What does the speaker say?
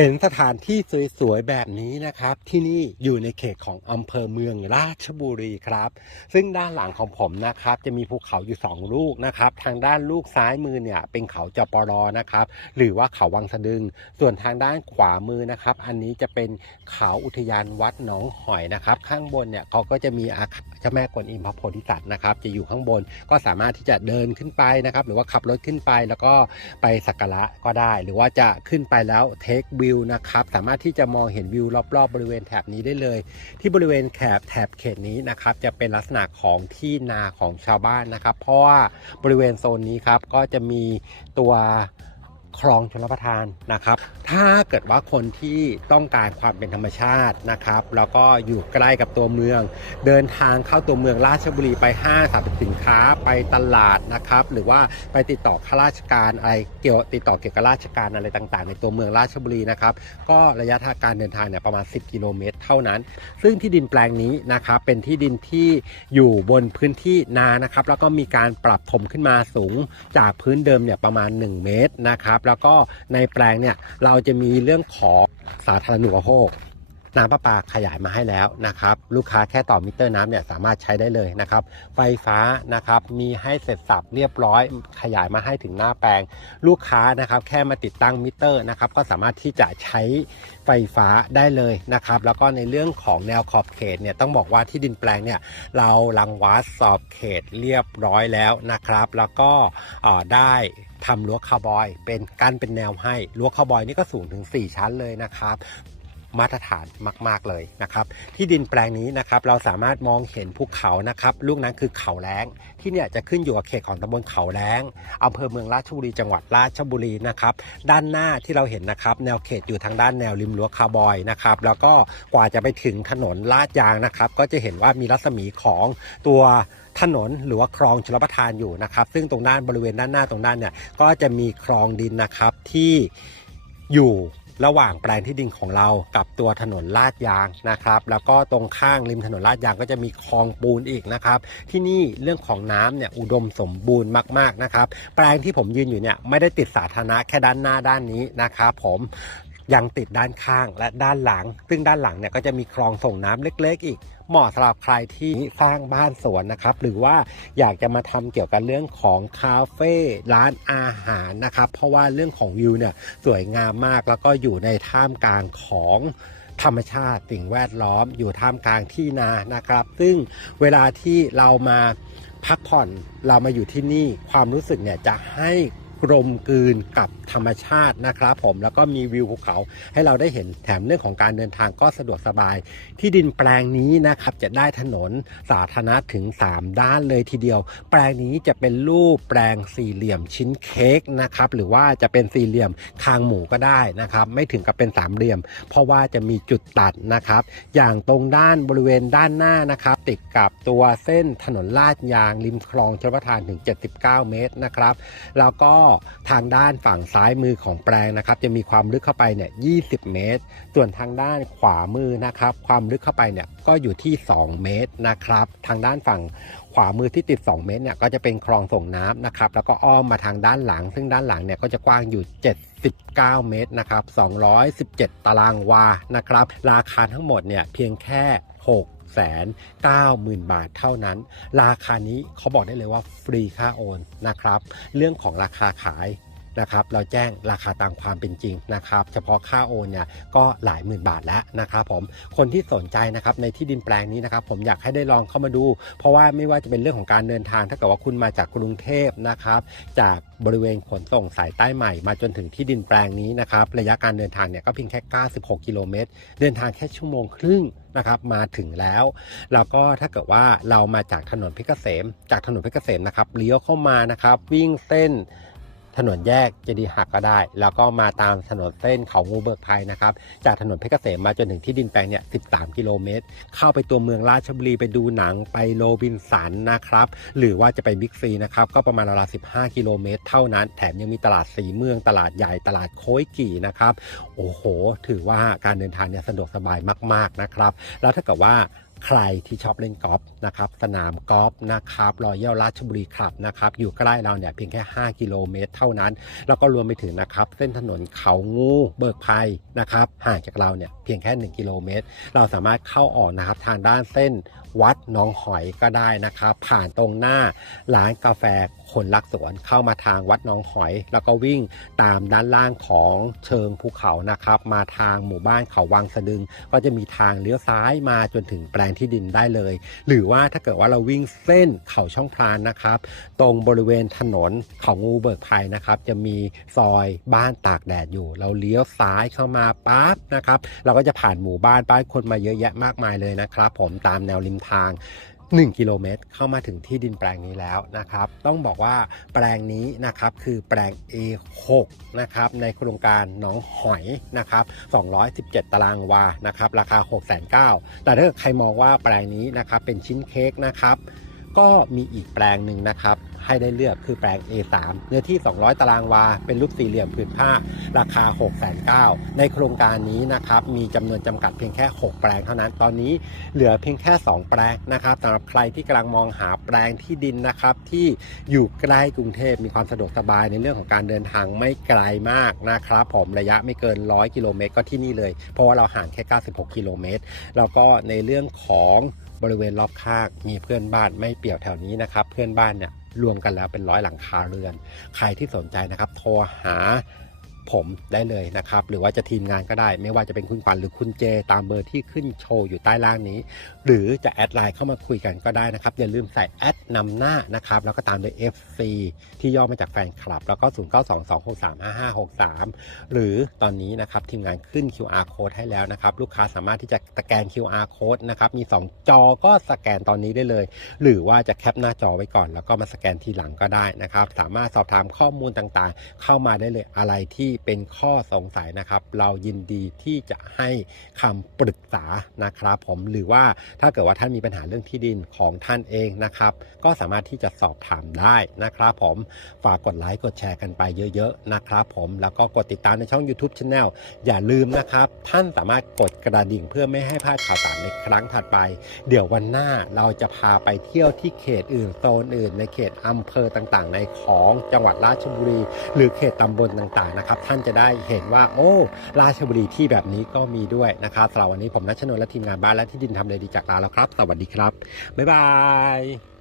เห็นสถานที่สวยๆ แบบนี้นะครับ ที่นี่อยู่ในเขตของอำเภอเมืองราชบุรีครับ ซึ่งด้านหลังของผมนะครับ จะมีภูเขาอยู่ 2 ลูกนะครับ ทางด้านลูกซ้ายมือเนี่ยเป็นเขาจปรนะครับ หรือว่าเขาวังสะดึง ส่วนทางด้านขวามือนะครับ อันนี้จะเป็นเขาอุทยานวัดหนองหอยนะครับ ข้างบนเนี่ยเขาก็จะมีอาเจ้าแม่กวนอิมพระโพธิสัตว์นะครับ จะอยู่ข้างบนก็สามารถที่จะเดินขึ้นไปนะครับ หรือว่าขับรถขึ้นไปแล้วก็ไปสักการะก็ได้ หรือว่าจะขึ้นไปแล้วเทควิวนะครับ สามารถที่จะมองเห็นวิวรอบๆบริเวณแถบนี้ได้เลย ที่บริเวณแถบแถบเขตนี้นะครับ จะเป็นลักษณะของที่นาของชาวบ้านนะครับ เพราะว่าบริเวณโซนนี้ครับก็จะมีตัว คลองชลประทานนะครับ ถ้าเกิดว่าคนที่ต้องการความเป็นธรรมชาตินะครับ แล้วก็อยู่ใกล้กับตัวเมือง เดินทางเข้าตัวเมืองราชบุรีไปห้างสรรพสินค้าไปตลาดนะครับ หรือว่าไปติดต่อข้าราชการอะไรเกี่ยวติดต่อเกี่ยวกับราชการอะไรต่าง ๆ ในตัวเมืองราชบุรีนะครับ ก็ระยะทางการเดินทางเนี่ยประมาณ 10 กิโลเมตร เท่านั้น ซึ่งที่ดินแปลงนี้นะครับเป็นที่ดินที่อยู่บนพื้นที่นานะครับ แล้วก็มีการปรับถมขึ้นมาสูงจากพื้นเดิมเนี่ยประมาณ 1 เมตรนะครับแล้วก็ในแปลงเนี่ยเราจะมีเรื่องของสาธารณูปโภค น้ำประปาขยายมาให้แล้วนะครับ ลูกค้าแค่ต่อมิเตอร์น้ำเนี่ยสามารถใช้ได้เลยนะครับ ไฟฟ้านะครับมีให้เสร็จสับเรียบร้อยขยายมาให้ถึงหน้าแปลง ลูกค้านะครับแค่มาติดตั้งมิเตอร์นะครับก็สามารถที่จะใช้ไฟฟ้าได้เลยนะครับ แล้วก็ในเรื่องของแนวขอบเขตเนี่ยต้องบอกว่าที่ดินแปลงเนี่ยเราลังวัดสอบเขตเรียบร้อยแล้วนะครับ แล้วก็ได้ทำรั้วคาวบอย เป็นกั้นเป็นแนวให้รั้วคาวบอยนี่ก็สูงถึง 4 ชั้นเลยนะครับ มาตรฐานมาก ๆเลยนะครับ ที่ดินแปลงนี้นะครับเราสามารถมองเห็นภูเขานะครับลูกนั้นคือเขาแล้ง ที่เนี่ยจะขึ้นอยู่กับเขตของตำบลเขาแล้งอำเภอเมืองราชบุรีจังหวัดราชบุรีนะครับด้านหน้าที่เราเห็นนะครับ แนวเขตอยู่ทางด้านแนวริมรั้วคาวบอยนะครับแล้วก็กว่าจะไปถึงถนนลาดยางนะครับ ก็จะเห็นว่ามีรัศมีของตัวถนนหรือว่าคลองชลประทานอยู่นะครับ ซึ่งตรงด้านบริเวณด้านหน้าตรงด้านเนี่ยก็จะมีคลองดินนะครับที่อยู่ ระหว่างแปลงที่ดินของเรากับตัวถนนลาดยางนะครับ แล้วก็ตรงข้างริมถนนลาดยางก็จะมีคลองปูนอีกนะครับ ที่นี่เรื่องของน้ำเนี่ยอุดมสมบูรณ์มาก ๆนะครับ แปลงที่ผมยืนอยู่เนี่ยไม่ได้ติดสาธารณะแค่ด้านหน้าด้านนี้นะครับ ผม ยังติดด้านข้างและด้านหลัง ซึ่งด้านหลังเนี่ยก็จะมีคลองส่งน้ำเล็ก ๆ อีก เหมาะสำหรับใครที่สร้างบ้านสวนนะครับ หรือว่าอยากจะมาทำเกี่ยวกับเรื่องของคาเฟ่ร้านอาหารนะครับ เพราะว่าเรื่องของวิวเนี่ยสวยงามมากแล้วก็อยู่ในท่ามกลางของธรรมชาติสิ่งแวดล้อมอยู่ท่ามกลางที่นานะครับ ซึ่งเวลาที่เรามาพักผ่อนเรามาอยู่ที่นี่ความรู้สึกเนี่ยจะให้ กลมกลืนกับธรรมชาตินะครับผมแล้วก็มีวิวภูเขาให้เราได้เห็นแถมเรื่องของการเดินทางก็สะดวกสบาย ที่ดินแปลงนี้นะครับจะได้ถนนสาธารณะถึง 3 ด้านเลยทีเดียว แปลงนี้จะเป็นรูปแปลงสี่เหลี่ยมชิ้นเค้กนะครับหรือว่าจะเป็นสี่เหลี่ยมคางหมูก็ได้นะครับไม่ถึงกับเป็นสามเหลี่ยม เพราะว่าจะมีจุดตัดนะครับ อย่างตรงด้านบริเวณด้านหน้านะครับ ติดกับตัวเส้นถนนลาดยางริมคลองชลประทานถึง 79 เมตรนะครับ แล้วก็ทางด้านฝั่งซ้ายมือของแปลงนะครับ จะมีความลึกเข้าไปเนี่ย20 เมตร ส่วนทางด้านขวามือนะครับ ความลึกเข้าไปเนี่ยก็อยู่ที่ 2 เมตรนะครับ ทางด้านฝั่งขวามือที่ติด 2 เมตรเนี่ยก็จะเป็นคลองส่งน้ำนะครับ แล้วก็อ้อมมาทางด้านหลัง ซึ่งด้านหลังเนี่ยก็จะกว้างอยู่ 79 เมตรนะครับ 217 ตารางวานะครับ ราคาทั้งหมดเนี่ยเพียงแค่ 6 แสน9หมื่นบาทเท่านั้น ราคานี้เขาบอกได้เลยว่าฟรีค่าโอนนะครับ เรื่องของราคาขาย นะครับเราแจ้งราคาตามความเป็นจริงนะครับ เฉพาะค่าโอนเนี่ยก็หลายหมื่นบาทแล้วนะครับผมคนที่สนใจนะครับในที่ดินแปลงนี้นะครับผมอยากให้ได้ลองเข้ามาดู เพราะว่าไม่ว่าจะเป็นเรื่องของการเดินทางถ้าเกิดว่าคุณมาจากกรุงเทพนะครับจากบริเวณขนส่งสายใต้ใหม่มาจนถึงที่ดินแปลงนี้นะครับระยะการเดินทางเนี่ยก็เพียงแค่ 96 กิโลเมตร เดินทางแค่ชั่วโมงครึ่งนะครับมาถึงแล้ว แล้วก็ถ้าเกิดว่าเรามาจากถนนเพชรเกษม จากถนนเพชรเกษมนะครับเลี้ยวเข้ามานะครับวิ่งเส้น ถนนแยกเจดีหักก็ได้ แล้วก็มาตามถนนเส้นเขางูเบิกไพรนะครับ จากถนนเพชรเกษมมาจนถึงที่ดินแปลงเนี่ย 13 กิโลเมตร เข้าไปตัวเมืองราชบุรีไปดูหนังไปโรบินสันนะครับ หรือว่าจะไปบิ๊กซีนะครับ ก็ประมาณราวๆ15 กิโลเมตร เท่านั้น แถมยังมีตลาดสีเมือง ตลาดใหญ่ ตลาดโค้ยกี่นะครับ โอ้โห ถือว่าการเดินทางเนี่ยสะดวกสบายมาก ๆนะครับ แล้วถ้าเกิดว่า ใครที่ชอบเล่นกอล์ฟนะครับสนามกอล์ฟนะครับรอยัลราชบุรีคลับนะครับอยู่ใกล้เราเนี่ยเพียงแค่ 5 กิโลเมตร เท่านั้น แล้วก็รวมไปถึงนะครับเส้นถนนเขางูเบิกภัยนะครับห่างจากเราเนี่ยเพียงแค่ 1 กิโลเมตร เราสามารถเข้าออกนะครับทางด้านเส้นวัดน้องหอยก็ได้นะครับ ผ่านตรงหน้าร้านกาแฟ คนรักสวนเข้ามาทางวัดหน้องหอย แล้วก็วิ่งตามด้านล่างของเชิงภูเขานะครับ มาทางหมู่บ้านเขาวังสะดึง ก็จะมีทางเลี้ยวซ้ายมาจนถึงแปลงที่ดินได้เลย หรือว่าถ้าเกิดว่าเราวิ่งเส้นเขาช่องพลานนะครับ ตรงบริเวณถนนเขางูเบิกภัยนะครับ จะมีซอยบ้านตากแดดอยู่ เราเลี้ยวซ้ายเข้ามาปั๊บนะครับ เราก็จะผ่านหมู่บ้านบ้านคนมาเยอะแยะมากมายเลยนะครับ ผมตามแนวริมทาง 1 กิโลเมตร เข้ามาถึงที่ดินแปลงนี้แล้วนะครับ ต้องบอกว่าแปลงนี้นะครับคือแปลง A6 นะครับในโครงการหนองหอยนะครับ217 ตารางวานะครับราคา 6 9 0 0 0แต่ถ้าใครมองว่าแปลงนี้นะครับเป็นชิ้นเค้กนะครับ ก็มีอีกแปลงหนึ่งนะครับ ให้ได้เลือกคือแปลง A3 เนื้อที่ 200 ตารางวา เป็นรูปสี่เหลี่ยมผืนผ้า ราคา 6 9 0 0 0ในโครงการนี้นะครับ มีจำนวนจำกัดเพียงแค่ 6 แปลงเท่านั้น ตอนนี้เหลือเพียงแค่ 2 แปลงนะครับสำหรับใครที่กำลังมองหาแปลงที่ดินนะครับ ที่อยู่ใกล้กรุงเทพมีความสะดวกสบายในเรื่องของการเดินทางไม่ไกลมากนะครับ ผมระยะไม่เกิน 100 กิโลเมตรก็ที่นี่เลย เพราะว่าเราห่างแค่ 96 กิโลเมตรแล้วก็ในเรื่องของ บริเวณรอบข้างมีเพื่อนบ้านไม่เปี่ยวแถวนี้นะครับ เพื่อนบ้านเนี่ยรวมกันแล้วเป็นร้อยหลังคาเรือน ใครที่สนใจนะครับ โทรหา ผมได้เลยนะครับ หรือว่าจะทีมงานก็ได้ ไม่ว่าจะเป็นคุณขวัญหรือคุณเจ ตามเบอร์ที่ขึ้นโชว์อยู่ใต้ล่างนี้ หรือจะแอดไลน์เข้ามาคุยกันก็ได้นะครับ อย่าลืมใส่แอดนำหน้านะครับ แล้วก็ตามด้วย FC ที่ย่อมาจากแฟนคลับ แล้วก็ 0922635563 หรือตอนนี้นะครับทีมงานขึ้น QR code ให้แล้วนะครับ ลูกค้าสามารถที่จะสแกน QR code นะครับมี 2 จอก็สแกนตอนนี้ได้เลย หรือว่าจะแคปหน้าจอไว้ก่อน แล้วก็มาสแกนทีหลังก็ได้นะครับ สามารถสอบถามข้อมูลต่างๆ เข้ามาได้เลยอะไรที่เป็นข้อสงสัยนะครับ เรายินดีที่จะให้คำปรึกษานะครับ ผมหรือว่าถ้าเกิดว่าท่านมีปัญหาเรื่องที่ดินของท่านเองนะครับ ก็สามารถที่จะสอบถามได้นะครับ ผมฝากกดไลค์กดแชร์กันไปเยอะๆนะครับ ผมแล้วก็กดติดตามในช่อง YouTube Channel อย่าลืมนะครับ ท่านสามารถกดกระดิ่งเพื่อไม่ให้พลาดข่าวสารในครั้งถัดไป เดี๋ยววันหน้าเราจะพาไปเที่ยวที่เขตอื่นโซนอื่น ในเขตอำเภอต่างๆ ในของจังหวัดราชบุรี หรือเขตตำบลต่างๆนะครับท่านจะได้เห็นว่า โอ้ ราชบุรีที่แบบนี้ก็มีด้วยนะครับสำหรับวันนี้ผมนัชนนและทีมงานบ้านและที่ดินทำเลยดีจากลาแล้วครับ สวัสดีครับ บ๊ายบาย